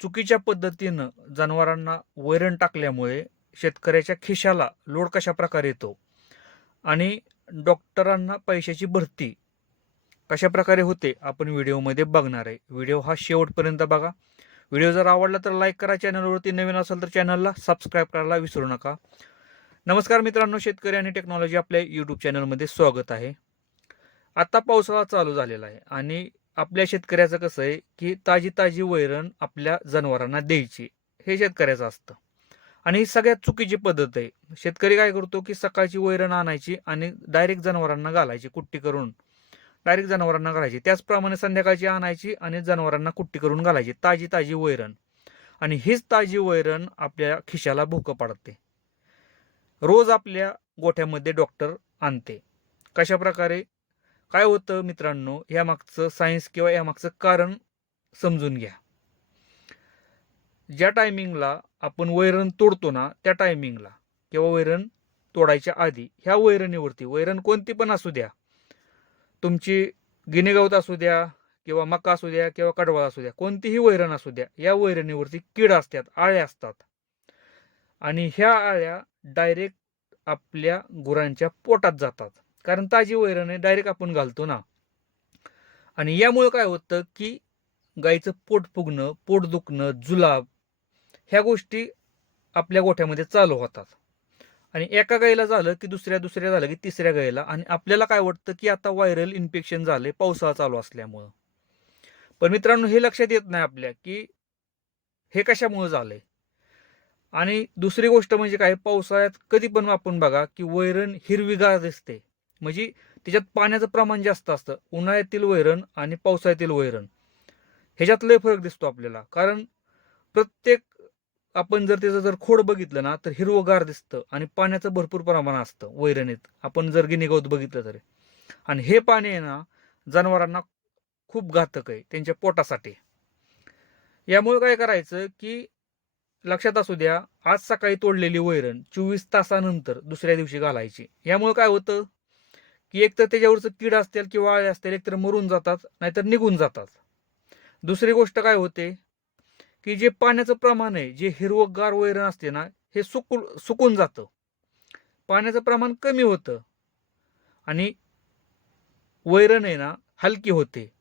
चुकीच्या पद्धतीनं जनावरांना वैरण टाकल्यामुळे शेतकऱ्याच्या खिशाला लोड कशा प्रकारे येतो? आणि डॉक्टरांना पैशाची भरती कशा प्रकारे होते? आपण व्हिडिओमध्ये बघणार आहे. व्हिडिओ हा शेवटपर्यंत बघा. व्हिडिओ जर आवडला तर लाईक करा. चॅनलवरती नवीन असेल तर चॅनलला सबस्क्राईब करायला विसरू नका. नमस्कार मित्रांनो शेतकरी आणि टेक्नॉलॉजी आपल्या यूट्यूब चॅनलमध्ये स्वागत आहे. आत्ता पावसाळा चालू झालेला आहे आणि आपल्या शेतकऱ्याचं कसं आहे की ताजी ताजी वैरण आपल्या जनावरांना द्यायची. हे शेतकऱ्याचं असतं. आणि ही सगळ्यात चुकीची पद्धत आहे. शेतकरी काय करतो की सकाळची वैरण आणायची आणि डायरेक्ट जनावरांना घालायची कुट्टी करून. डायरेक्ट जनावरांना घालायची. त्याचप्रमाणे संध्याकाळची आणायची आणि जनावरांना कुट्टी करून घालायची. ताजी ताजी वैरण. आणि हीच ताजी वैरण आपल्या खिशाला भूकं पाडते. रोज आपल्या गोठ्यामध्ये डॉक्टर आणते. कशा प्रकारे काय होतं मित्रांनो? यामागचं सायन्स किंवा यामागचं कारण समजून घ्या. ज्या टायमिंगला आपण वैरण तोडतो ना त्या टायमिंगला किंवा वैरण तोडायच्या आधी ह्या वैरणीवरती वैरण कोणती पण असू द्या तुमची गिनेगावत असू द्या किंवा मका असू द्या किंवा कडवळ असू द्या कोणतीही वैरण असू द्या या वैरणीवरती कीड असतात आळ्या असतात. आणि ह्या आळ्या डायरेक्ट आपल्या गुरांच्या पोटात जातात. कारण ताजी वैरण आहे डायरेक्ट आपण घालतो ना. आणि यामुळे काय होतं की गाईचं पोट फुगणं पोट दुखणं जुलाब ह्या गोष्टी आपल्या गोठ्यामध्ये चालू होतात. आणि एका गाईला झालं की दुसऱ्या दुसऱ्या झालं की तिसऱ्या गाईला. आणि आपल्याला काय वाटतं की आता व्हायरल इन्फेक्शन झाले पावसाळा चालू असल्यामुळं. पण मित्रांनो हे लक्षात येत नाही आपल्या की हे कशामुळे झालंय? आणि दुसरी गोष्ट म्हणजे काय? पावसाळ्यात कधी पण आपण बघा की वैरण हिरवीगार दिसते. म्हणजे त्याच्यात पाण्याचं प्रमाण जास्त असतं. उन्हाळ्यातील वैरण आणि पावसाळ्यातील वैरण. ह्याच्यात लय फरक दिसतो आपल्याला. कारण प्रत्येक आपण जर त्याचं जर खोड बघितलं ना तर हिरवगार दिसतं आणि पाण्याचं भरपूर प्रमाण असतं वैरणीत. आपण जर गिनीगवत बघितलं तरी. आणि हे पाणी आहे ना जनावरांना खूप घातक आहे त्यांच्या पोटासाठी. यामुळे काय करायचं की लक्षात असू द्या आज सकाळी तोडलेली वैरण चोवीस तासानंतर दुसऱ्या दिवशी घालायची. यामुळे काय होतं? की एक तर त्याच्यावरचं कीड असतील किंवा आळे असतील एकतर मरून जातात नाहीतर निघून जातात. दुसरी गोष्ट काय होते की जे पाण्याचं प्रमाण आहे जे हिरवगार वैरण असते ना हे सुकू सुकून जातं. पाण्याचं प्रमाण कमी होतं. आणि वैरण आहे ना हलकी होते.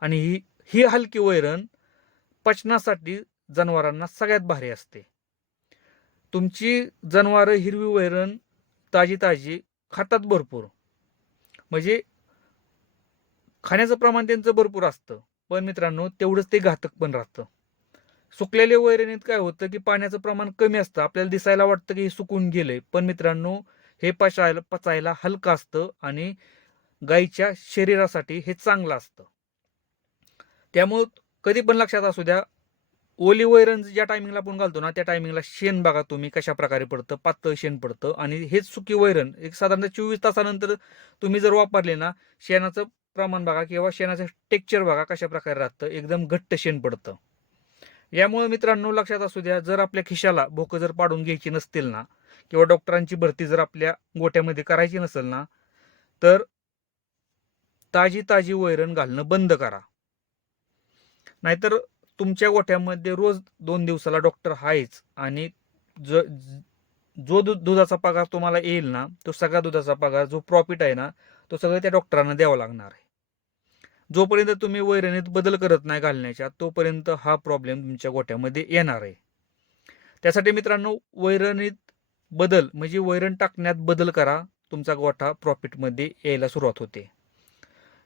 आणि ही ही हलकी वैरण पचनासाठी जनावरांना सगळ्यात भारी असते. तुमची जनावरं हिरवी वैरण ताजी ताजी खातात भरपूर. म्हणजे खाण्याचं प्रमाण त्यांचं भरपूर असतं. पण मित्रांनो तेवढंच ते घातक पण राहतं. सुकलेल्या वैरणीत काय होतं की पाण्याचं प्रमाण कमी असतं. आपल्याला दिसायला वाटतं की हे सुकून गेलंय. पण मित्रांनो हे पचायला पचायला हलकं असतं आणि गाईच्या शरीरासाठी हे चांगलं असतं. त्यामुळं कधी पण लक्षात असू द्या ओली वैरण ज्या टायमिंगला आपण घालतो ना त्या टायमिंगला शेण बघा तुम्ही कशा प्रकारे पडतं पातळ शेण पडतं. आणि हेच सुकी वैरण एक साधारणतः चोवीस तासानंतर तुम्ही जर वापरले ना शेणाचं प्रमाण बघा किंवा शेणाचं टेक्चर बघा कशा प्रकारे राहतं एकदम घट्ट शेण पडतं. यामुळे मित्रांनो लक्षात असू द्या जर आपल्या खिशाला भोकं जर पाडून घ्यायची नसतील ना किंवा डॉक्टरांची भरती जर आपल्या गोट्यामध्ये करायची नसेल ना तर ताजी ताजी वैरण घालणं बंद करा. नाहीतर तुमच्या गोठ्यामध्ये रोज दोन दिवसाला डॉक्टर आहेच आणि ज जो दु दुधाचा पगार तुम्हाला येईल ना तो सगळा दुधाचा पगार जो प्रॉफिट आहे ना तो सगळं त्या डॉक्टरांना द्यावा लागणार आहे. जोपर्यंत तुम्ही वैरणीत बदल करत नाही घालण्याच्या तोपर्यंत हा प्रॉब्लेम तुमच्या गोठ्यामध्ये येणार आहे. त्यासाठी मित्रांनो वैरणीत बदल म्हणजे वैरण टाकण्यात बदल करा तुमचा गोठा प्रॉफिटमध्ये यायला सुरुवात होते.